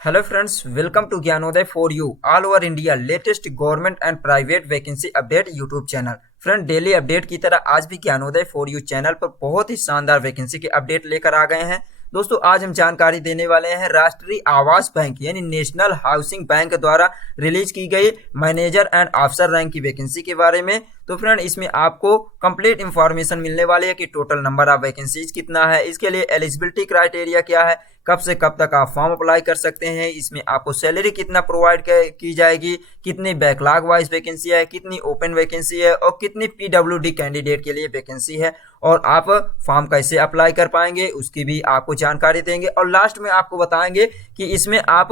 Hello friends, welcome to Gyanoday for you all over India latest government and private vacancy update YouTube channel. Friend, daily update की तरह आज भी Gyanodaya for you channel पर बहुत ही शानदार vacancy के अपडेट लेकर आ गए हैं। दोस्तों, आज हम जानकारी देने वाले हैं राष्ट्रीय आवास बैंक यानी नेशनल हाउसिंग बैंक द्वारा रिलीज की गई मैनेजर एंड अफसर रैंक की वैकेंसी के बारे में। तो फ्रेंड, इसमें आपको कंप्लीट इंफॉर्मेशन मिलने वाली है कि टोटल नंबर ऑफ वैकेंसीज कितना है, इसके लिए एलिजिबिलिटी क्राइटेरिया क्या है, कब से कब तक आप फॉर्म अप्लाई कर सकते हैं, इसमें आपको सैलरी कितना प्रोवाइड की जाएगी, कितनी बैकलॉग वाइज वैकेंसी है, कितनी ओपन वैकेंसी है और कितनी पीडब्ल्यूडी कैंडिडेट के लिए वैकेंसी है और आप फॉर्म कैसे अप्लाई कर पाएंगे उसकी भी आपको जानकारी देंगे। और लास्ट में आपको बताएंगे कि इसमें आप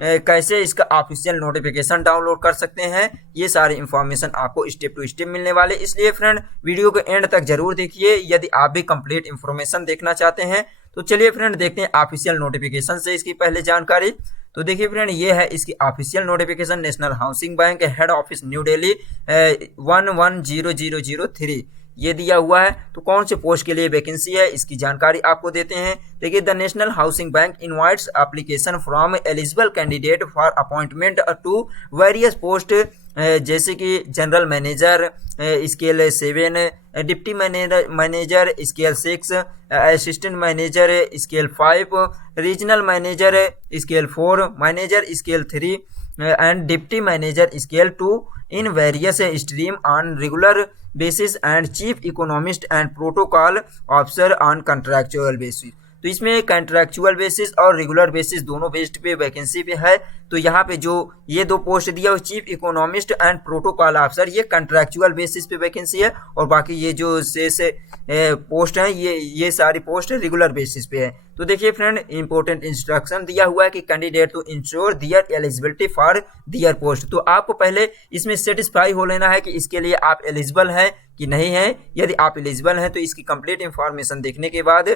कैसे इसका ऑफिशियल नोटिफिकेशन डाउनलोड कर सकते हैं। ये सारी इंफॉर्मेशन आपको स्टेप टू स्टेप मिलने वाले, इसलिए फ्रेंड वीडियो को एंड तक जरूर देखिए यदि आप भी कंप्लीट इंफॉर्मेशन देखना चाहते हैं। तो चलिए फ्रेंड, देखते हैं ऑफिशियल नोटिफिकेशन से इसकी पहले जानकारी। तो देखिए फ्रेंड, ये है इसकी official notification. National Housing bank head office new Delhi 110003 ये दिया हुआ है। तो कौन से पोस्ट के लिए वैकेंसी है इसकी जानकारी आपको देते हैं। देखिए, the National Housing Bank invites application from eligible candidate for appointment to various post जैसे कि general manager scale 7, deputy manager scale 6, assistant manager scale 5, regional manager scale 4, manager scale 3 and deputy manager scale 2 in various stream on regular basis and chief economist and protocol officer on contractual basis। तो इसमें contractual basis और regular basis दोनों based पे vacancy पे है। तो यहाँ पे जो ये दो पोस्ट दिया हुआ chief economist and protocol officer, ये कॉन्ट्रैक्चुअल बेसिस पे वैकेंसी है और बाकी ये जो से पोस्ट हैं ये सारी पोस्ट रेगुलर बेसिस पे है। तो देखिए फ्रेंड, इंपॉर्टेंट इंस्ट्रक्शन दिया हुआ है कि candidate to ensure their eligibility for their post. तो आपको पहले इसमें सेटिस्फाई हो लेना है कि इसके लिए आप एलिजिबल हैं कि नहीं है। यदि आप एलिजिबल हैं तो इसकी कंप्लीट इंफॉर्मेशन देखने के बाद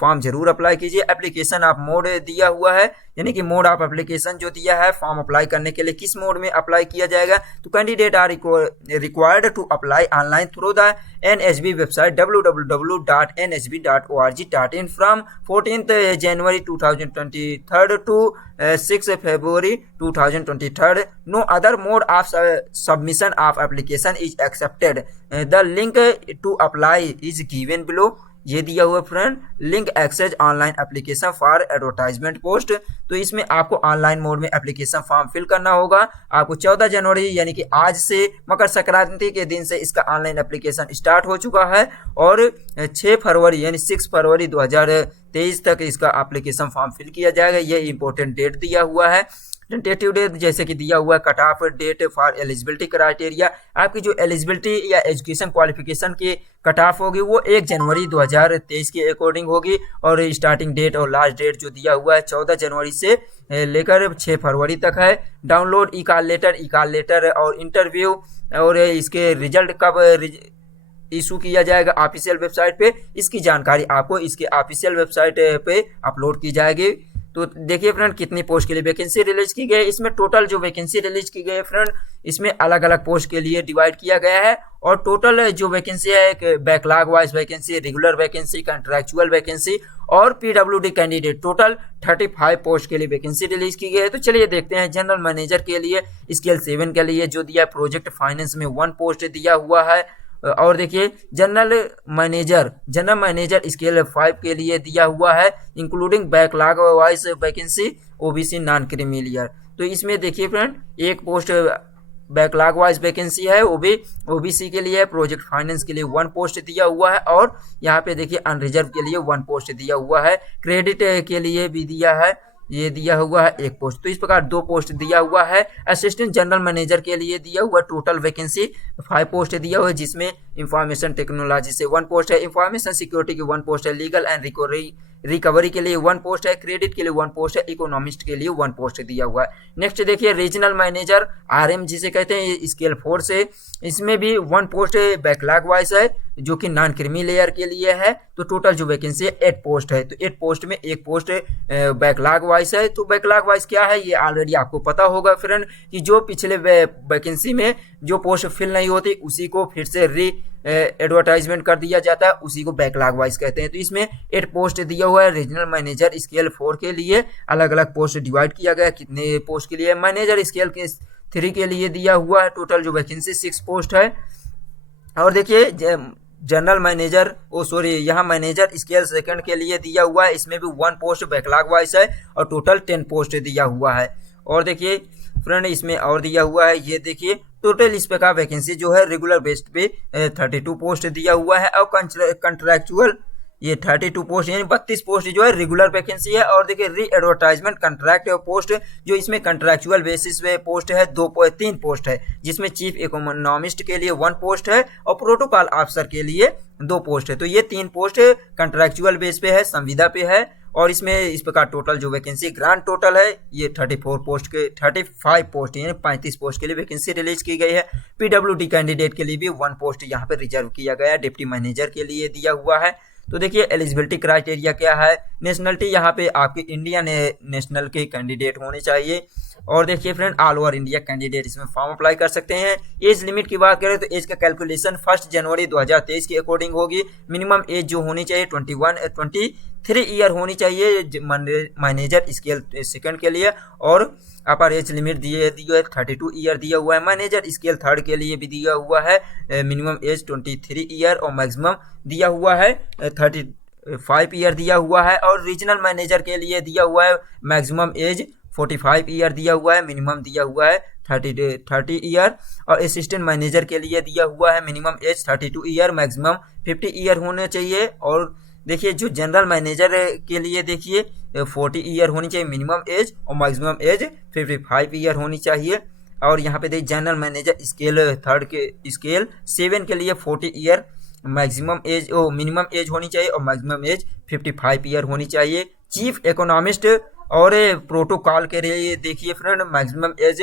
फॉर्म जरूर अप्लाई कीजिए। एप्लीकेशन आप मोड दिया हुआ है, यानी कि मोड ऑफ एप्लीकेशन जो दिया है फॉर्म अप्लाई करने के लिए किस मोड में अप्लाई किया जाएगा। तो candidate are required to apply online through the NHB website www.nhb.org.in from 14th January 2023 to 6 February 2023। No other mode of submission of application is accepted। The link to apply is given below। ये दिया हुआ friend, link access online application for advertisement post. तो इसमें आपको online mode में application form fill करना होगा। आपको 14 जनवरी यानी कि आज से मकर संक्रांति के दिन से इसका ऑनलाइन एप्लीकेशन स्टार्ट हो चुका है और 6 फरवरी यानी 6 फरवरी 2023 तक इसका एप्लीकेशन फॉर्म फिल किया जाएगा। ये इंपॉर्टेंट डेट दिया हुआ है। टेंटेटिव डेट जैसे कि दिया हुआ है cut off date for eligibility criteria. आपकी जो एलिजिबिलिटी या एजुकेशन क्वालिफिकेशन की कट ऑफ होगी वो 1 जनवरी 2023 के अकॉर्डिंग होगी और स्टार्टिंग डेट और लास्ट डेट जो दिया हुआ है 14 जनवरी से लेकर 6 फरवरी तक है। डाउनलोड ई कॉल लेटर और इंटरव्यू और इसके रिजल्ट कब इशू किया जाएगा ऑफिशियल वेबसाइट पे, इसकी जानकारी आपको इसके ऑफिशियल वेबसाइट पे अपलोड की जाएगी। तो देखिए फ्रेंड, कितनी पोस्ट के लिए वैकेंसी रिलीज की गई है। इसमें टोटल जो वैकेंसी रिलीज की गई है फ्रेंड, इसमें अलग अलग पोस्ट के लिए डिवाइड किया गया है और टोटल जो वैकेंसी है एक backlog wise vacancy, regular vacancy, contractual vacancy और पीडब्ल्यूडी कैंडिडेट, टोटल 35 पोस्ट के लिए वैकेंसी रिलीज की गई है। तो चलिए देखते हैं। जनरल मैनेजर के लिए स्केल 7 के लिए जो दिया है प्रोजेक्ट फाइनेंस में 1 पोस्ट दिया हुआ है और देखिए जनरल मैनेजर स्केल 5 के लिए दिया हुआ है including backlog wise vacancy OBC non creamy layer. तो इसमें देखिए फ्रेंड, एक पोस्ट बैकलॉग वाइज वैकेंसी है वो भी ओबीसी के लिए है। प्रोजेक्ट फाइनेंस के लिए 1 पोस्ट दिया हुआ है और यहाँ पे देखिए अनरिजर्व के लिए 1 पोस्ट दिया हुआ है। क्रेडिट के लिए भी दिया है, ये दिया हुआ है 1 पोस्ट। तो इस प्रकार 2 पोस्ट दिया हुआ है। असिस्टेंट जनरल मैनेजर के लिए दिया हुआ टोटल वैकेंसी 5 पोस्ट दिया हुआ है, जिसमें इंफॉर्मेशन टेक्नोलॉजी से 1 पोस्ट है, इंफॉर्मेशन सिक्योरिटी की 1 पोस्ट है, लीगल एंड रिकवरी के लिए 1 पोस्ट है, क्रेडिट के लिए 1 पोस्ट है, इकोनॉमिस्ट के लिए 1 पोस्ट दिया हुआ है। नेक्स्ट देखिए रीजनल मैनेजर RM जिसे कहते हैं स्केल 4 से, इसमें भी 1 पोस्ट बैकलॉग वाइज है जो कि नॉन क्रीमी लेयर के लिए है। तो टोटल जो वैकेंसी है 8 पोस्ट है। तो 8 पोस्ट में 1 पोस्ट बैकलॉग वाइज है। तो बैकलॉग वाइज क्या है ये ऑलरेडी आपको पता होगा फ्रेंड, कि जो पिछले वैकेंसी में जो पोस्ट फिल नहीं होती उसी को फिर से एडवर्टाइजमेंट कर दिया जाता है, उसी को बैकलॉग वाइज कहते हैं। तो इसमें 8 पोस्ट दिया हुआ है रीजनल मैनेजर स्केल 4 के लिए, अलग अलग पोस्ट डिवाइड किया गया, कितने पोस्ट के लिए। मैनेजर स्केल के 3 के लिए दिया हुआ है, टोटल जो वैकेंसी 6 पोस्ट है। और देखिए जनरल मैनेजर यहाँ मैनेजर स्केल 2 के लिए दिया हुआ है, इसमें भी 1 पोस्ट बैकलॉग वाइज है और टोटल 10 पोस्ट दिया हुआ है। और देखिए फ्रेंड इसमें और दिया हुआ है, ये देखिए टोटल इस पे का वैकेंसी जो है रेगुलर बेस्ड पे 32 पोस्ट दिया हुआ है, और कंट्रैक्चुअल ये 32 पोस्ट यानी 32 पोस्ट जो है रेगुलर वैकेंसी है। और देखिए री एडवर्टाइजमेंट कंट्रैक्ट पोस्ट जो इसमें कंट्रैक्चुअल बेसिस पे पोस्ट है 3 पोस्ट है, जिसमें चीफ इकोनॉमिस्ट के लिए 1 पोस्ट है और प्रोटोकॉल ऑफिसर के लिए 2 पोस्ट है। तो ये 3 पोस्ट कंट्रैक्चुअल बेस पे है, संविदा पे है। और इसमें इस प्रकार टोटल जो वैकेंसी ग्रांड टोटल है ये 35 पोस्ट यानी 35 पोस्ट के लिए वैकेंसी रिलीज की गई है। पीडब्ल्यूडी कैंडिडेट के लिए भी 1 पोस्ट यहाँ पे रिजर्व किया गया है, डिप्टी मैनेजर के लिए दिया हुआ है। तो देखिए एलिजिबिलिटी क्राइटेरिया क्या है, नेशनलिटी यहाँ पे आपके इंडियन नेशनल के कैंडिडेट होने चाहिए। और देखिए friend all over India candidate इसमें फॉर्म अप्लाई कर सकते हैं। एज लिमिट की बात करें तो एज का कैलकुलेशन 1 जनवरी 2023 के अकॉर्डिंग होगी। मिनिमम एज जो होनी चाहिए 23 ईयर होनी चाहिए मैनेजर स्केल 2 के लिए, और अपर एज लिमिट दिए 32 ईयर दिया हुआ है। मैनेजर स्केल 3 के लिए भी दिया हुआ है, मिनिमम एज 23 ईयर और मैक्सिमम दिया हुआ है 35 ईयर दिया हुआ है। और रीजनल मैनेजर के लिए दिया हुआ है मैक्सिमम एज 45 ईयर दिया हुआ है, मिनिमम दिया हुआ है 30 ईयर। और असिस्टेंट मैनेजर के लिए दिया हुआ है minimum age 32 year, maximum 50 year होने चाहिए। और देखिए जो जनरल मैनेजर के लिए देखिए 40 ईयर होनी चाहिए मिनिमम एज और मैक्सिमम एज 55 ईयर होनी चाहिए। और यहाँ पे देखिए जनरल मैनेजर स्केल 3 के स्केल 7 के लिए 40 year maximum age minimum age होनी चाहिए और मैक्सिमम एज 55 ईयर होनी चाहिए। चीफ इकोनॉमिस्ट और प्रोटोकॉल के लिए देखिए फ्रेंड मैक्सिमम एज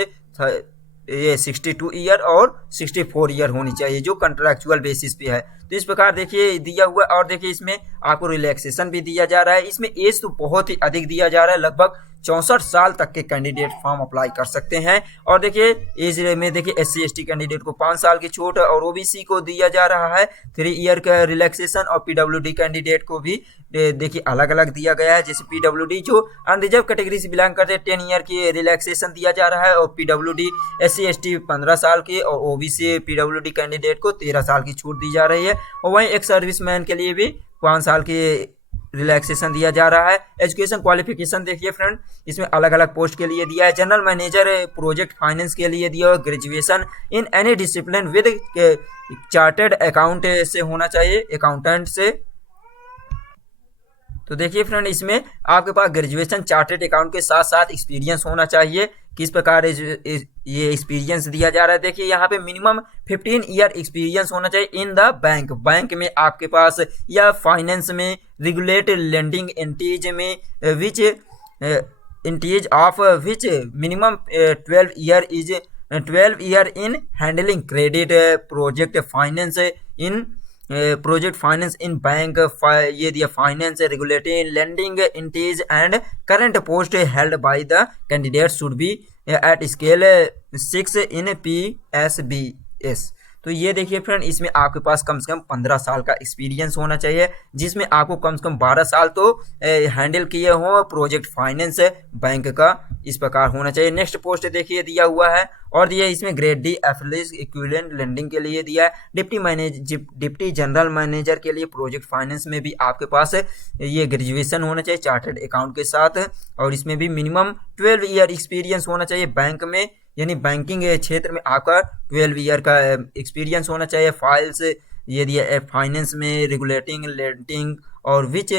ये 62 ईयर और 64 ईयर होनी चाहिए, जो कंट्रैक्चुअल बेसिस पे है। तो इस प्रकार देखिए दिया हुआ। और देखिए इसमें आपको रिलैक्सेशन भी दिया जा रहा है। इसमें एज तो बहुत ही अधिक दिया जा रहा है, लगभग 64 साल तक के कैंडिडेट फॉर्म अप्लाई कर सकते हैं। और देखिए एज में देखिए SC ST कैंडिडेट को 5 साल की छूट और OBC को दिया जा रहा है 3 ईयर का रिलैक्सेशन, और PWD कैंडिडेट को भी देखिए अलग अलग दिया गया है। जैसे PWD जो अनरिजर्व कैटेगरी से बिलोंग करते हैं 10 ईयर की रिलैक्सेशन दिया जा रहा है, और PWD SC ST 15 साल की और OBC PWD कैंडिडेट को 13 साल की छूट दी जा रही है। और वहीं एक सर्विसमैन के लिए भी 5 साल की रिलैक्सेशन दिया जा रहा है। एजुकेशन क्वालिफिकेशन देखिए फ्रेंड इसमें अलग अलग पोस्ट के लिए दिया है। जनरल मैनेजर प्रोजेक्ट फाइनेंस के लिए दिया हुआ graduation in any discipline with chartered account से होना चाहिए, अकाउंटेंट से। तो देखिए फ्रेंड इसमें आपके पास ग्रेजुएशन चार्टर्ड अकाउंट के साथ साथ एक्सपीरियंस होना चाहिए। किस प्रकार ये एक्सपीरियंस दिया जा रहा है, देखिए यहाँ पे मिनिमम 15 ईयर एक्सपीरियंस होना चाहिए इन द बैंक में आपके पास, या फाइनेंस में, रेगुलेटेड लेंडिंग एंटीज में, which entities of which minimum 12 year in handling credit project finance in project finance in bank, ये दिया finance regulating lending entities and current post held by the candidate should be at scale 6 in PSBS। तो ये देखिए friend इसमें आपके पास कम से कम 15 साल का एक्सपीरियंस होना चाहिए, जिसमें आपको कम से कम 12 साल तो हैंडल किए हो प्रोजेक्ट फाइनेंस बैंक का, इस प्रकार होना चाहिए। नेक्स्ट पोस्ट देखिए दिया हुआ है, और दिया इसमें grade D affiliate equivalent lending के लिए दिया है। डिप्टी जनरल मैनेजर के लिए प्रोजेक्ट फाइनेंस में भी आपके पास ये ग्रेजुएशन होना चाहिए चार्टर्ड अकाउंट के साथ, और इसमें भी मिनिमम 12 ईयर एक्सपीरियंस होना चाहिए बैंक में, यानी बैंकिंग क्षेत्र में आपका 12 ईयर का एक्सपीरियंस होना चाहिए। फाइल्स ये दिया फाइनेंस में रेगुलेटिंग लेंडिंग, और which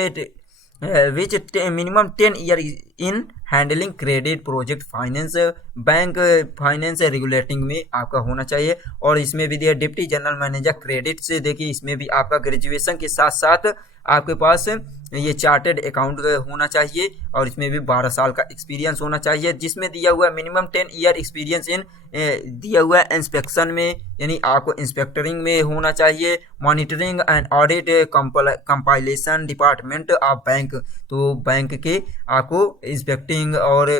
minimum 10 year in handling credit project finance bank finance regulating में आपका होना चाहिए। और इसमें भी दिया डिप्टी जनरल मैनेजर क्रेडिट से, देखिए इसमें भी आपका ग्रेजुएशन के साथ साथ आपके पास ये चार्टेड अकाउंट होना चाहिए और इसमें भी 12 साल का एक्सपीरियंस होना चाहिए, जिसमें दिया हुआ है मिनिमम 10 ईयर एक्सपीरियंस इन दिया हुआ है इंस्पेक्शन में, यानी आपको इंस्पेक्टरिंग में होना चाहिए, monitoring and audit compilation department of bank. तो बैंक के आपको इंस्पेक्टिंग और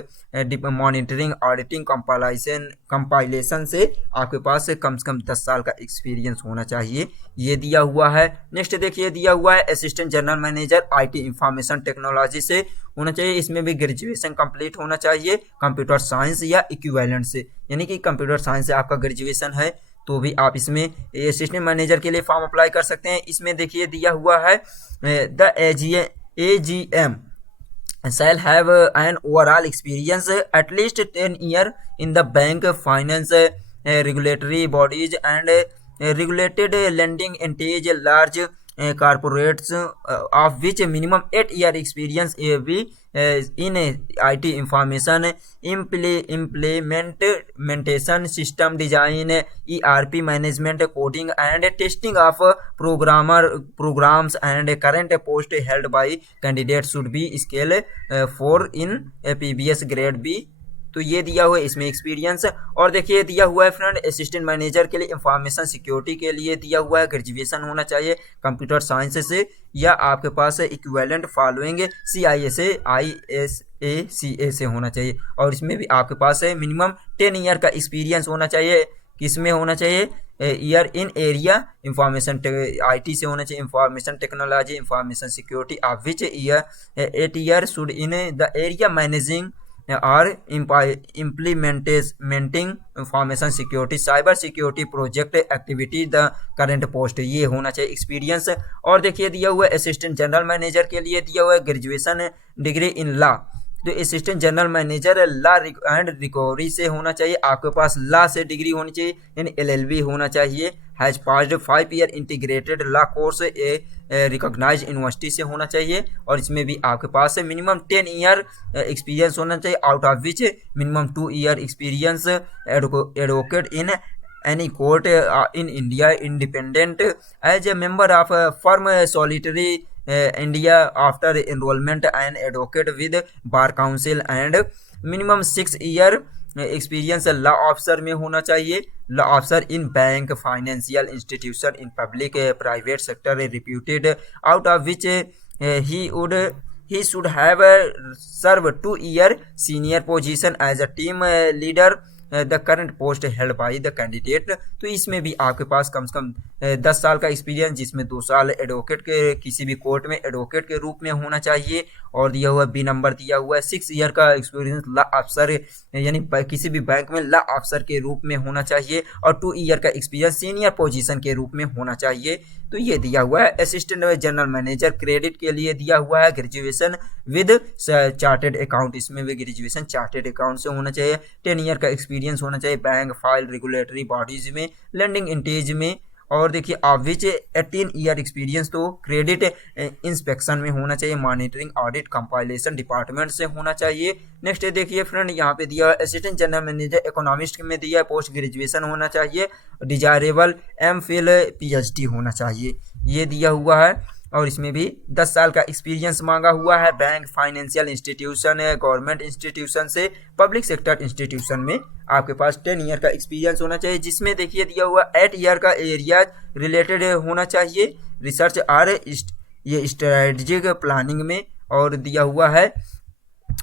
मॉनिटरिंग ऑडिटिंग कंपाइलेशन से आपके पास कम से कम 10 साल का एक्सपीरियंस होना चाहिए, ये दिया हुआ है। नेक्स्ट देखिए दिया हुआ है assistant general manager IT information technology से होना चाहिए, इसमें भी ग्रेजुएशन कंप्लीट होना चाहिए कंप्यूटर साइंस या इक्विवेलेंट से, यानी कि कंप्यूटर साइंस से आपका ग्रेजुएशन है तो भी आप इसमें असिस्टेंट मैनेजर के लिए फॉर्म अप्लाई कर सकते हैं। इसमें देखिए दिया हुआ है the AGM shall have an overall experience at least 10 year in the bank, finance, regulatory bodies and regulated lending entities, large corporates, of which minimum 8 year experience be in IT information implementation, system design, ERP management, coding and testing of programs, and current post held by candidates should be scale 4 in PBS grade B। तो ये दिया हुआ है इसमें experience. और देखिए दिया हुआ है फ्रेंड असिस्टेंट मैनेजर के लिए इंफॉर्मेशन सिक्योरिटी के लिए दिया हुआ है ग्रेजुएशन होना चाहिए कंप्यूटर साइंस से या आपके पास इक्विवेलेंट फॉलोइंग CISA ISACA से होना चाहिए, और इसमें भी आपके पास मिनिमम 10 ईयर का एक्सपीरियंस होना चाहिए। किसमें होना चाहिए? Year in area information IT से होना चाहिए, information technology, information security, of which year 8 year should in the area managing और implementing information security cyber security project activity the current post, ये होना चाहिए एक्सपीरियंस। और देखिए दिया हुआ है असिस्टेंट जनरल मैनेजर के लिए दिया हुआ है ग्रेजुएशन डिग्री इन लॉ। तो assistant general manager law and recovery से होना चाहिए, आपके पास लॉ से डिग्री होनी चाहिए, यानी LLB होना चाहिए, has passed 5 year integrated law course recognise university से होना चाहिए, और इसमें भी आपके पास मिनिमम 10 ईयर एक्सपीरियंस होना चाहिए, out of which minimum 2 year experience advocate in any court in India, independent as a member of a firm, solitary India after enrollment, and advocate with bar council, and minimum 6 year experience law officer में होना चाहिए, law officer in bank, financial institution, in public private sector reputed, out of which he should have served 2 year senior position as a team leader, the current post held by the candidate. तो इसमें भी आपके पास कम से कम 10 साल का experience, जिसमें 2 साल advocate के किसी भी कोर्ट में एडवोकेट के रूप में होना चाहिए, और दिया हुआ B नंबर दिया हुआ है 6 ईयर का एक्सपीरियंस लॉ अफसर, यानी किसी भी बैंक में लॉ अफसर के रूप में होना चाहिए, और 2 ईयर का एक्सपीरियंस सीनियर पोजीशन के रूप में होना चाहिए। तो ये दिया हुआ है असिस्टेंट जनरल मैनेजर क्रेडिट के लिए दिया हुआ है ग्रेजुएशन विद चार्टेड अकाउंट, इसमें भी ग्रेजुएशन चार्टेड अकाउंट से होना चाहिए, 10 ईयर का एक्सपीरियंस होना चाहिए बैंक, फाइल, रेगुलेटरी बॉडीज में, लेंडिंग इंटेज में, और देखिए ऑफ विच 18 ईयर एक्सपीरियंस तो क्रेडिट इंस्पेक्शन में होना चाहिए, मॉनिटरिंग ऑडिट कंपाइलेशन डिपार्टमेंट से होना चाहिए। नेक्स्ट देखिए फ्रेंड यहाँ पे दिया है असिस्टेंट जनरल मैनेजर इकोनॉमिस्ट में दिया है पोस्ट ग्रेजुएशन होना चाहिए, डिजायरेबल MPhil PhD होना चाहिए, ये दिया हुआ है, और इसमें भी 10 साल का एक्सपीरियंस मांगा हुआ है bank, financial institution, government institution से पब्लिक सेक्टर इंस्टीट्यूशन में आपके पास 10 ईयर का एक्सपीरियंस होना चाहिए, जिसमें देखिए दिया हुआ 8 ईयर का एरिया रिलेटेड होना चाहिए, रिसर्च और ये स्ट्रेटजिक प्लानिंग में, और दिया हुआ है।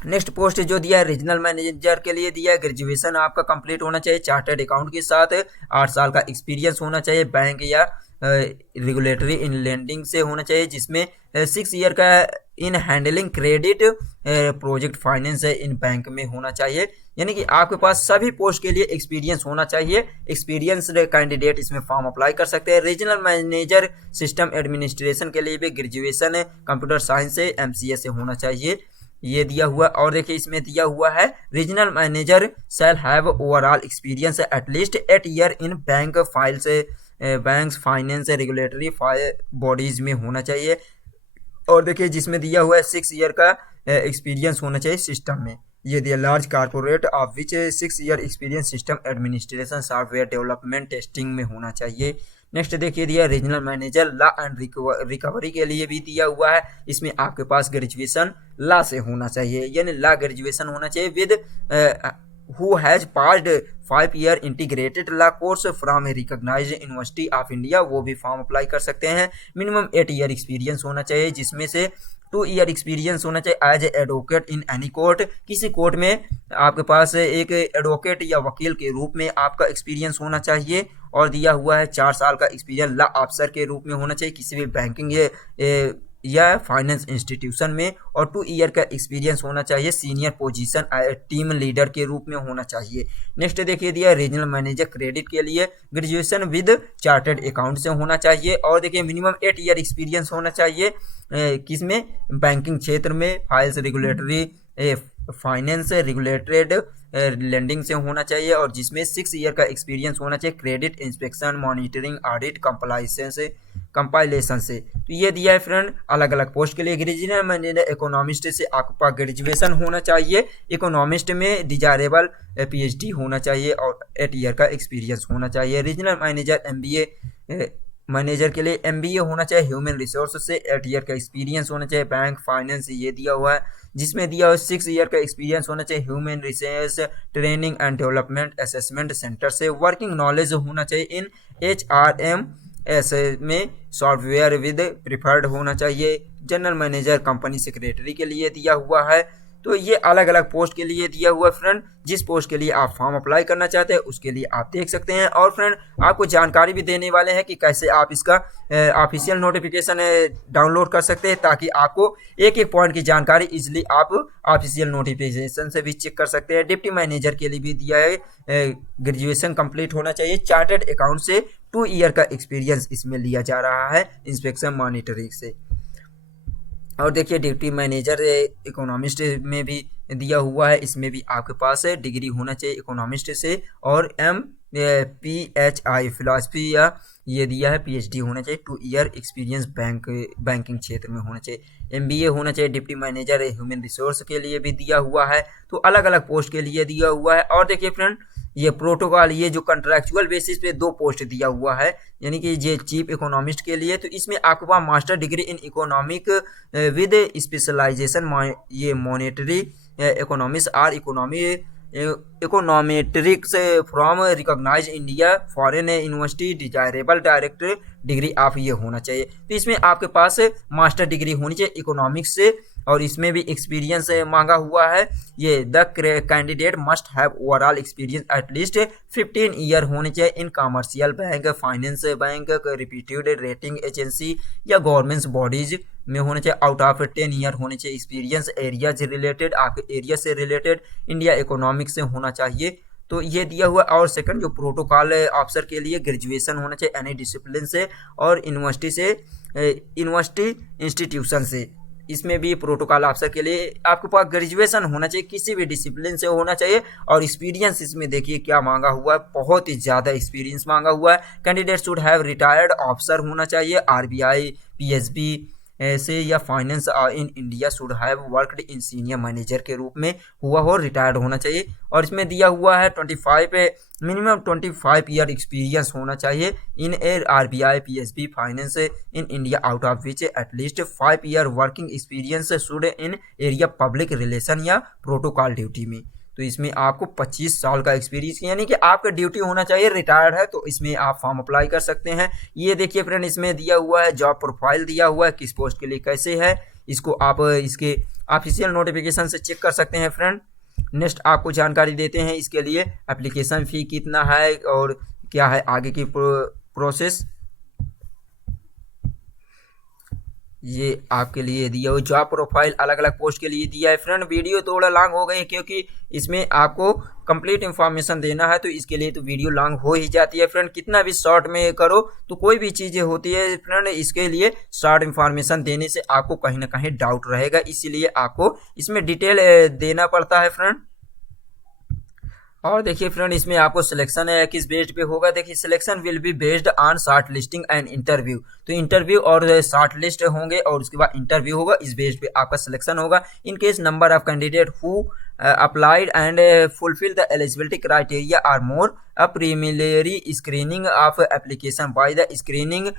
नेक्स्ट पोस्ट जो दिया है रीजनल मैनेजर के लिए दिया है ग्रेजुएशन आपका कंप्लीट होना चाहिए चार्टर्ड अकाउंट के साथ, 8 साल का एक्सपीरियंस होना चाहिए बैंक या रेगुलेटरी इन लेंडिंग से होना चाहिए, जिसमें 6 ईयर का इन handling credit project finance in bank में होना चाहिए, यानी कि आपके पास सभी पोस्ट के लिए एक्सपीरियंस होना चाहिए। एक्सपीरियंस कैंडिडेट इसमें फॉर्म अप्लाई कर सकते हैं। रीजनल मैनेजर सिस्टम एडमिनिस्ट्रेशन के लिए भी ग्रेजुएशन कंप्यूटर साइंस से MCA से होना चाहिए, ये दिया हुआ। और देखिए इसमें दिया हुआ है regional manager shall have overall experience at least 8 year in bank, file से बैंक्स, फाइनेंस, रेगुलेटरी बॉडीज में होना चाहिए, और देखिए जिसमें दिया हुआ है 6 ईयर का एक्सपीरियंस होना चाहिए सिस्टम में। ये दिया large corporate of which 6 year experience system administration software development testing में होना चाहिए। नेक्स्ट देखिए दिया regional manager law and recovery के लिए भी दिया हुआ है। इसमें आपके पास ग्रेजुएशन लॉ से होना चाहिए, यानी लॉ ग्रेजुएशन होना चाहिए with who has passed 5 year integrated law course from a recognised university of India, वो भी फॉर्म अप्लाई कर सकते हैं। मिनिमम 8 ईयर एक्सपीरियंस होना चाहिए, जिसमें से 2 ईयर एक्सपीरियंस होना चाहिए as advocate in any court. किसी कोर्ट में आपके पास एक एडवोकेट या वकील के रूप में आपका एक्सपीरियंस होना चाहिए। और दिया हुआ है 4 साल का एक्सपीरियंस लॉ ऑफिसर के रूप में होना चाहिए किसी भी बैंकिंग या फाइनेंस इंस्टीट्यूशन में। और 2 ईयर का एक्सपीरियंस होना चाहिए सीनियर पोजीशन टीम लीडर के रूप में होना चाहिए। नेक्स्ट देखिए दिया रीजनल मैनेजर क्रेडिट के लिए ग्रेजुएशन विद चार्टर्ड अकाउंट से होना चाहिए। और देखिए मिनिमम 8 ईयर एक्सपीरियंस होना चाहिए किसमें, बैंकिंग क्षेत्र में, files regulatory finance regulated lending से होना चाहिए। और जिसमें 6 ईयर का एक्सपीरियंस होना चाहिए credit inspection monitoring audit compilation से। तो ये दिया है फ्रेंड अलग अलग पोस्ट के लिए। रीजनल मैनेजर इकोनॉमिस्ट से आपके पास ग्रेजुएशन होना चाहिए, इकोनॉमिस्ट में डिजायरेबल PhD होना चाहिए और 8 ईयर का एक्सपीरियंस होना चाहिए। रीजनल मैनेजर MBA मैनेजर के लिए MBA होना चाहिए ह्यूमन रिसोर्स से, 8 ईयर का एक्सपीरियंस होना चाहिए बैंक फाइनेंस, ये दिया हुआ है। जिसमें दिया हुआ 6 ईयर का एक्सपीरियंस होना चाहिए human resource training and development assessment centre से। वर्किंग नॉलेज होना चाहिए इन HRMS में सॉफ्टवेयर विद प्रिफर्ड होना चाहिए। जनरल मैनेजर कंपनी सेक्रेटरी के लिए दिया हुआ है। तो ये अलग अलग पोस्ट के लिए दिया हुआ है फ्रेंड। जिस पोस्ट के लिए आप फॉर्म अप्लाई करना चाहते हैं उसके लिए आप देख सकते हैं। और फ्रेंड आपको जानकारी भी देने वाले हैं कि कैसे आप इसका ऑफिशियल नोटिफिकेशन डाउनलोड कर सकते हैं, ताकि आपको एक एक पॉइंट की जानकारी इजीली आप ऑफिशियल नोटिफिकेशन से भी चेक कर सकते हैं। डिप्टी मैनेजर के लिए भी दिया है ग्रेजुएशन कंप्लीट होना चाहिए चार्टर्ड अकाउंट से, 2 ईयर का एक्सपीरियंस इसमें लिया जा रहा है इंस्पेक्शन मॉनिटरिंग से। और देखिए डिप्टी मैनेजर इकोनॉमिस्ट में भी दिया हुआ है, इसमें भी आपके पास डिग्री होना चाहिए इकोनॉमिस्ट से। और MPHI फिलॉसफी या ये दिया है PhD होना चाहिए, 2 ईयर एक्सपीरियंस बैंकिंग क्षेत्र में होना चाहिए। MBA होना चाहिए डिप्टी मैनेजर ह्यूमन रिसोर्स के लिए भी दिया हुआ है। तो अलग अलग पोस्ट के लिए दिया हुआ है। और देखिए फ्रेंड ये प्रोटोकॉल, ये जो कंट्रैक्चुअल बेसिस पे 2 पोस्ट दिया हुआ है, यानी कि ये चीफ इकोनॉमिस्ट के लिए। तो इसमें आपके पास master degree in economic with specialization ये मॉनेटरी इकोनॉमिक्स और econometrics from recognize India foreign university desirable direct degree of ये होना चाहिए। तो इसमें आपके पास मास्टर डिग्री होनी चाहिए इकोनॉमिक्स से। और इसमें भी एक्सपीरियंस मांगा हुआ है। ये the candidate must have overall experience at least 15 year होने चाहिए in commercial bank, finance bank, repeated rating agency या गवर्नमेंट बॉडीज में होने चाहिए। आउट ऑफ 10 ईयर होने चाहिए एक्सपीरियंस एरियाज रिलेटेड, आपके एरिया से रिलेटेड, इंडिया इकोनॉमिक्स से होना चाहिए। तो ये दिया हुआ। और सेकंड जो प्रोटोकॉल ऑफिसर के लिए ग्रेजुएशन होना चाहिए एनी डिसिप्लिन से और यूनिवर्सिटी इंस्टीट्यूशन से। इसमें भी प्रोटोकॉल ऑफिसर के लिए आपके पास ग्रेजुएशन होना चाहिए, किसी भी डिसिप्लिन से होना चाहिए। और एक्सपीरियंस इसमें देखिए क्या मांगा हुआ है, बहुत ही ज़्यादा एक्सपीरियंस मांगा हुआ है। Candidate should have retired officer होना चाहिए RBI PSB से या finance in India, should have worked in senior manager के रूप में हुआ हो, रिटायर्ड होना चाहिए। और इसमें दिया हुआ है 25 25 ईयर एक्सपीरियंस होना चाहिए इन RBI PSB finance in India, out of which at least 5 year working experience should in area public relation या प्रोटोकॉल ड्यूटी में। तो इसमें आपको 25 साल का एक्सपीरियंस, यानी कि आपका ड्यूटी होना चाहिए, रिटायर्ड है तो इसमें आप फॉर्म अप्लाई कर सकते हैं। ये देखिए फ्रेंड इसमें दिया हुआ है जॉब प्रोफाइल दिया हुआ है, किस पोस्ट के लिए कैसे है, इसको आप इसके ऑफिशियल नोटिफिकेशन से चेक कर सकते हैं फ्रेंड। नेक्स्ट आपको जानकारी देते हैं इसके लिए एप्लीकेशन फ़ी कितना है और क्या है आगे की प्रोसेस। ये आपके लिए दिया हुआ जॉब प्रोफाइल अलग अलग पोस्ट के लिए दिया है फ्रेंड। वीडियो थोड़ा लॉन्ग हो गई क्योंकि इसमें आपको कंप्लीट इन्फॉर्मेशन देना है, तो इसके लिए तो वीडियो लॉन्ग हो ही जाती है फ्रेंड। कितना भी शॉर्ट में करो तो कोई भी चीज़ें होती है फ्रेंड, इसके लिए शॉर्ट इन्फॉर्मेशन देने से आपको कहीं ना कहीं डाउट रहेगा, इसीलिए आपको इसमें डिटेल देना पड़ता है फ्रेंड। और देखिए फ्रेंड इसमें आपको सिलेक्शन है किस बेस्ड पे होगा। देखिए selection will be based on short listing and interview, तो इंटरव्यू और शॉर्ट लिस्ट होंगे और उसके बाद इंटरव्यू होगा, इस बेस्ड पे आपका सिलेक्शन होगा। In case number of candidate who applied and fulfill the eligibility criteria are more. A preliminary screening of application by the screening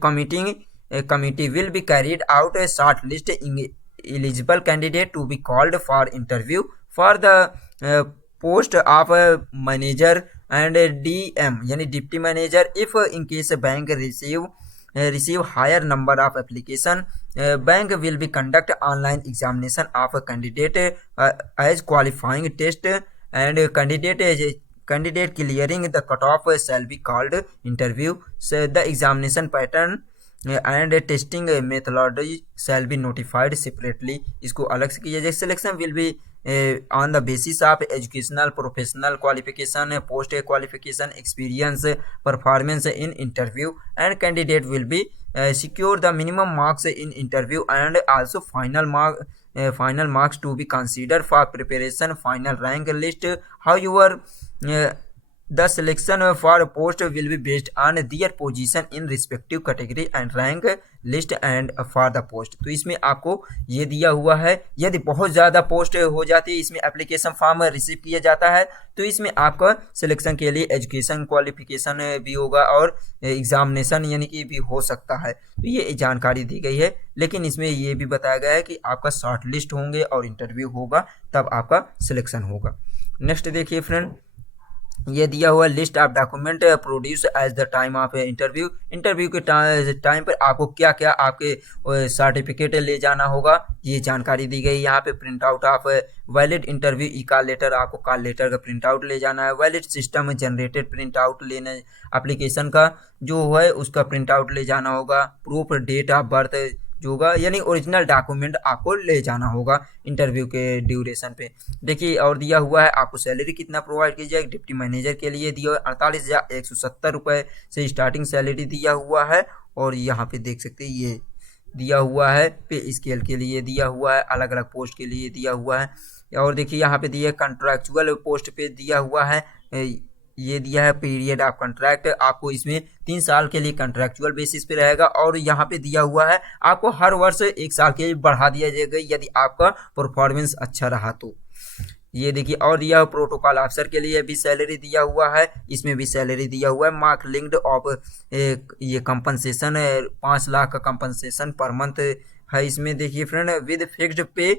committee will be carried out. A short list eligible candidate to be called for interview for the post of manager and DM यानी deputy manager. if in case bank receive higher number of application, bank will be conduct online examination of a candidate as qualifying test, and candidate clearing the cutoff shall be called interview. So the examination pattern and testing methodology shall be notified separately. इसको अलग से किया जाए. Selection will be on the basis of educational, professional qualification, post qualification, experience, performance in interview, and candidate will be secure the minimum marks in interview and also final marks to be considered for preparation final rank list. However, the selection for post will be based on their position in respective category and rank list and for the post. तो इसमें आपको ये दिया हुआ है. यदि बहुत ज़्यादा पोस्ट हो जाती है, इसमें एप्लीकेशन फॉर्म रिसीव किया जाता है, तो इसमें आपका सिलेक्शन के लिए एजुकेशन क्वालिफिकेशन भी होगा और एग्जामिनेशन यानी कि भी हो सकता है. तो ये जानकारी दी गई है. लेकिन इसमें ये भी बताया गया है कि आपका शॉर्ट लिस्ट होंगे और इंटरव्यू होगा तब आपका सिलेक्शन होगा. नेक्स्ट देखिए फ्रेंड, ये दिया हुआ list of document produce as the time of interview. Interview के टाइम पर आपको क्या क्या आपके सर्टिफिकेट ले जाना होगा ये जानकारी दी गई. यहाँ पे print out of valid interview e call letter, आपको कॉल लेटर का प्रिंट आउट ले जाना है. Valid system generated print out लेना, एप्लीकेशन का जो है उसका प्रिंट आउट ले जाना होगा. प्रूफ डेट ऑफ बर्थ जो होगा यानी ओरिजिनल डॉक्यूमेंट आपको ले जाना होगा इंटरव्यू के ड्यूरेशन पे. देखिए और दिया हुआ है आपको सैलरी कितना प्रोवाइड की जाएगी. डिप्टी मैनेजर के लिए दिया 48,170 रुपये से स्टार्टिंग सैलरी दिया हुआ है. और यहाँ पे देख सकते हैं ये दिया हुआ है पे स्केल के लिए दिया हुआ है, अलग अलग पोस्ट के लिए दिया हुआ है. और देखिए यहाँ पे दिया कॉन्ट्रैक्चुअल पोस्ट पे दिया हुआ है, ये दिया है पीरियड ऑफ कॉन्ट्रैक्ट. आपको इसमें 3 साल के लिए कॉन्ट्रैक्चुअल बेसिस पे रहेगा. और यहाँ पे दिया हुआ है आपको हर वर्ष 1 साल के लिए बढ़ा दिया जाएगा यदि आपका परफॉर्मेंस अच्छा रहा तो. ये देखिए और दिया प्रोटोकॉल ऑफिसर के लिए भी सैलरी दिया हुआ है, इसमें भी सैलरी दिया हुआ है. मार्क लिंक्ड ऑफ ये कंपनसेशन 5 लाख का कंपनसेशन पर मंथ है. इसमें देखिए फ्रेंड विद फिक्स्ड पे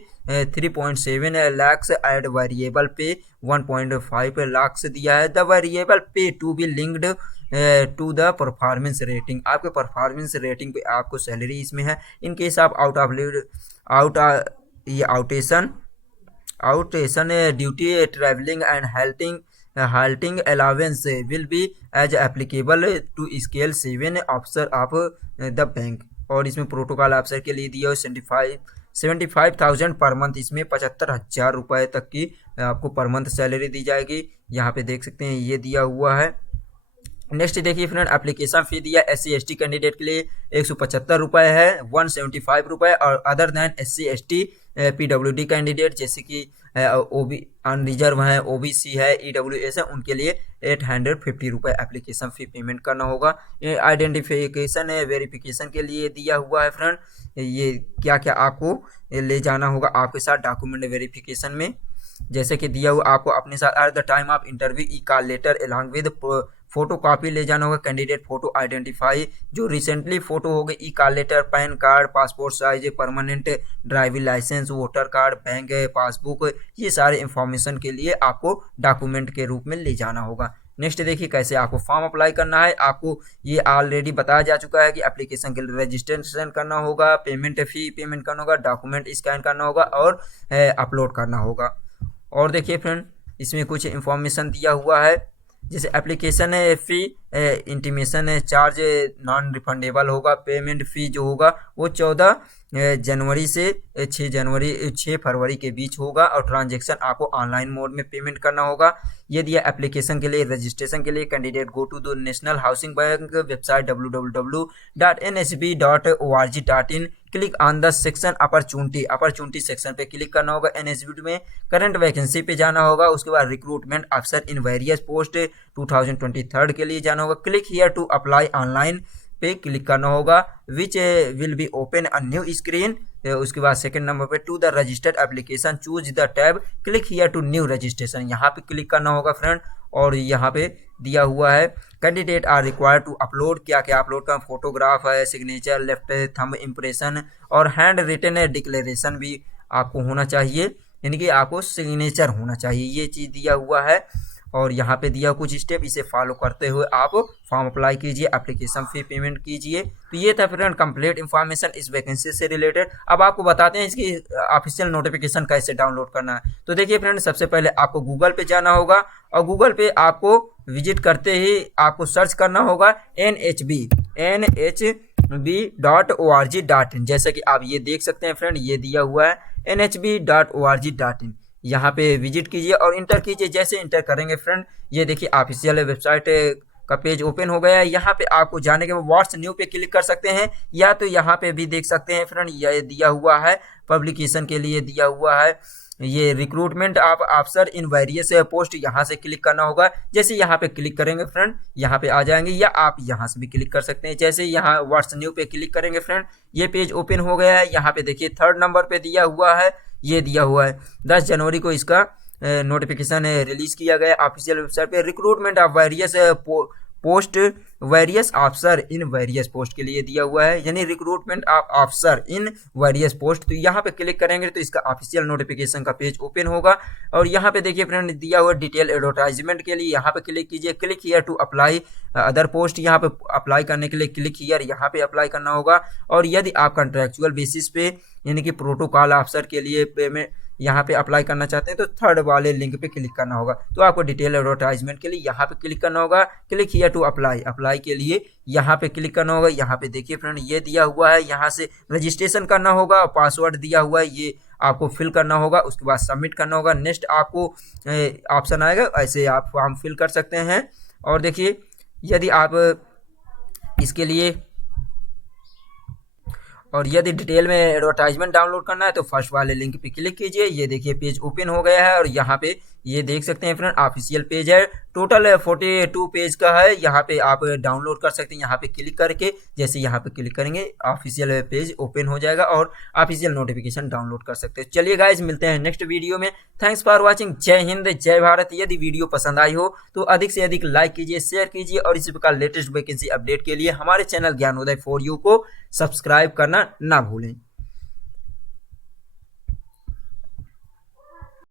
3.7 लाख एंड वेरिएबल पे 1.5 लाख दिया है. The variable pay to be linked to the performance rating. आपके परफॉर्मेंस रेटिंग पे आपको सैलरी इसमें है. In case of outstation duty travelling and halting allowance will be as applicable to scale 7 officer of the bank. और इसमें protocol officer के लिए दिया 75,000 पर मंथ, इसमें 75,000 रुपये तक की आपको पर मंथ सैलरी दी जाएगी. यहाँ पे देख सकते हैं ये दिया हुआ है. नेक्स्ट देखिए फ्रेंड एप्लीकेशन फ़ी दिया SC/ST कैंडिडेट के लिए 175 रुपये है, 175 रुपये. और other than SC/ST PWD candidate जैसे कि OB अनरिजर्व है, OBC है, EWS है, उनके लिए 850 रुपये एप्लीकेशन फ़ी पेमेंट करना होगा. आइडेंटिफिकेशन वेरिफिकेशन के लिए दिया हुआ है फ्रेंड, ये क्या क्या आपको ले जाना होगा आपके साथ डॉक्यूमेंट वेरिफिकेशन में. जैसे कि दिया हुआ आपको अपने साथ at the time of interview e call letter along with photo copy ले जाना होगा. कैंडिडेट फोटो आइडेंटिफाई जो रिसेंटली फोटो हो गई, e call letter, pan card, passport size, permanent driving licence, voter card, bank passbook, ये सारे information के लिए आपको डॉक्यूमेंट के रूप में ले जाना होगा. नेक्स्ट देखिए कैसे आपको फॉर्म अप्लाई करना है. आपको ये ऑलरेडी बताया जा चुका है कि एप्लीकेशन के लिए रजिस्ट्रेशन करना होगा, पेमेंट फ़ी पेमेंट करना होगा, डॉक्यूमेंट स्कैन करना होगा और अपलोड करना होगा. और देखिए फ्रेंड इसमें कुछ इंफॉर्मेशन दिया हुआ है जैसे application fee intimation charge non refundable होगा. पेमेंट फ़ी जो होगा वो 14 जनवरी से 6 फरवरी के बीच होगा. और ट्रांजैक्शन आपको ऑनलाइन मोड में पेमेंट करना होगा. ये दिया एप्लीकेशन के लिए रजिस्ट्रेशन के लिए candidate go to the National Housing Bank website www.nsb.org.in. Click on the section opportunity section पे क्लिक करना होगा. NSB में करंट वैकेंसी पे जाना होगा. उसके बाद रिक्रूटमेंट अफसर इन वेरियस पोस्ट 2023 के लिए जाना होगा. Click here to apply online पे क्लिक करना होगा which will be open a new screen. उसके बाद सेकंड नंबर पे to the registered application choose the tab click here to new registration, यहाँ पे क्लिक करना होगा फ्रेंड। और यहाँ पे दिया हुआ है candidate are required to upload, क्या क्या अपलोड का, फोटोग्राफ है, सिग्नेचर, लेफ्ट थंब इम्प्रेशन और हैंड रिटन डिक्लेरेशन भी आपको होना चाहिए, यानी कि आपको सिग्नेचर होना चाहिए, ये चीज़ दिया हुआ है। और यहाँ पे दिया कुछ स्टेप, इसे फॉलो करते हुए आप फॉर्म अप्लाई कीजिए, एप्लीकेशन फी पेमेंट कीजिए। तो ये था फ्रेंड कंप्लीट इन्फॉर्मेशन इस वैकेंसी से रिलेटेड। अब आपको बताते हैं इसकी ऑफिशियल नोटिफिकेशन कैसे डाउनलोड करना है। तो देखिए फ्रेंड, सबसे पहले आपको गूगल पे जाना होगा और गूगल पे आपको विजिट करते ही आपको सर्च करना होगा nhb.org.in, जैसा कि आप ये देख सकते हैं फ्रेंड, ये दिया हुआ है nhb.org.in। यहाँ पे विजिट कीजिए और इंटर कीजिए। जैसे इंटर करेंगे फ्रेंड, ये देखिए ऑफिशियल वेबसाइट का पेज ओपन हो गया है। यहाँ पे आपको जाने के बाद व्हाट्स न्यू पे क्लिक कर सकते हैं, या तो यहाँ पे भी देख सकते हैं फ्रेंड, ये दिया हुआ है पब्लिकेशन के लिए दिया हुआ है ये रिक्रूटमेंट ऑफ अफसर इन वेरियस पोस्ट, यहाँ से क्लिक करना होगा। जैसे यहाँ पे क्लिक करेंगे फ्रेंड, यहाँ पे आ जाएंगे, या आप यहाँ से भी क्लिक कर सकते हैं। जैसे यहाँ व्हाट्स न्यू पे क्लिक करेंगे फ्रेंड, ये पेज ओपन हो गया है। यहाँ पे देखिए थर्ड नंबर पे दिया हुआ है, ये दिया हुआ है 10 जनवरी को इसका नोटिफिकेशन रिलीज किया गया ऑफिशियल वेबसाइट पे। Recruitment of various post various officer in various post के लिए दिया हुआ है, यानी recruitment of officer in various post. तो यहाँ पे क्लिक करेंगे तो इसका ऑफिशियल नोटिफिकेशन का पेज ओपन होगा। और यहाँ पे देखिए फ्रेंड दिया हुआ डिटेल एडवर्टाइजमेंट के लिए यहाँ पे क्लिक कीजिए, click here to apply other post, यहाँ पे अप्लाई करने के लिए क्लिक हियर यहाँ पे अप्लाई करना होगा। और यदि आप कॉन्ट्रेक्चुअल बेसिस पे यानी कि प्रोटोकॉल ऑफिसर के लिए पेमेंट यहाँ पे अप्लाई करना चाहते हैं तो थर्ड वाले लिंक पे क्लिक करना होगा। तो आपको डिटेल एडवर्टाइजमेंट के लिए यहाँ पे क्लिक करना होगा, click here to apply, apply के लिए यहाँ पे क्लिक करना होगा। यहाँ पे देखिए फ्रेंड ये दिया हुआ है, यहाँ से रजिस्ट्रेशन करना होगा, पासवर्ड दिया हुआ है ये आपको फिल करना होगा, उसके बाद सबमिट करना होगा। नेक्स्ट आपको ऑप्शन आएगा, ऐसे आप फॉर्म फिल कर सकते हैं। और देखिए यदि आप इसके लिए और यदि डिटेल में एडवर्टाइजमेंट डाउनलोड करना है तो फर्स्ट वाले लिंक पे क्लिक कीजिए। ये देखिए पेज ओपन हो गया है और यहाँ पे ये देख सकते हैं फ्रेंड ऑफिशियल पेज है, टोटल 42 पेज का है। यहाँ पे आप डाउनलोड कर सकते हैं, यहाँ पे क्लिक करके जैसे यहाँ पे क्लिक करेंगे ऑफिशियल पेज ओपन हो जाएगा और ऑफिशियल नोटिफिकेशन डाउनलोड कर सकते हैं। चलिए गाइज मिलते हैं नेक्स्ट वीडियो में। Thanks for watching. जय हिंद, जय भारत। यदि वीडियो पसंद आई हो तो अधिक से अधिक लाइक कीजिए, शेयर कीजिए और इसी प्रकार लेटेस्ट वैकेंसी अपडेट के लिए हमारे चैनल ज्ञानोदय फॉर यू को सब्सक्राइब करना ना भूलें।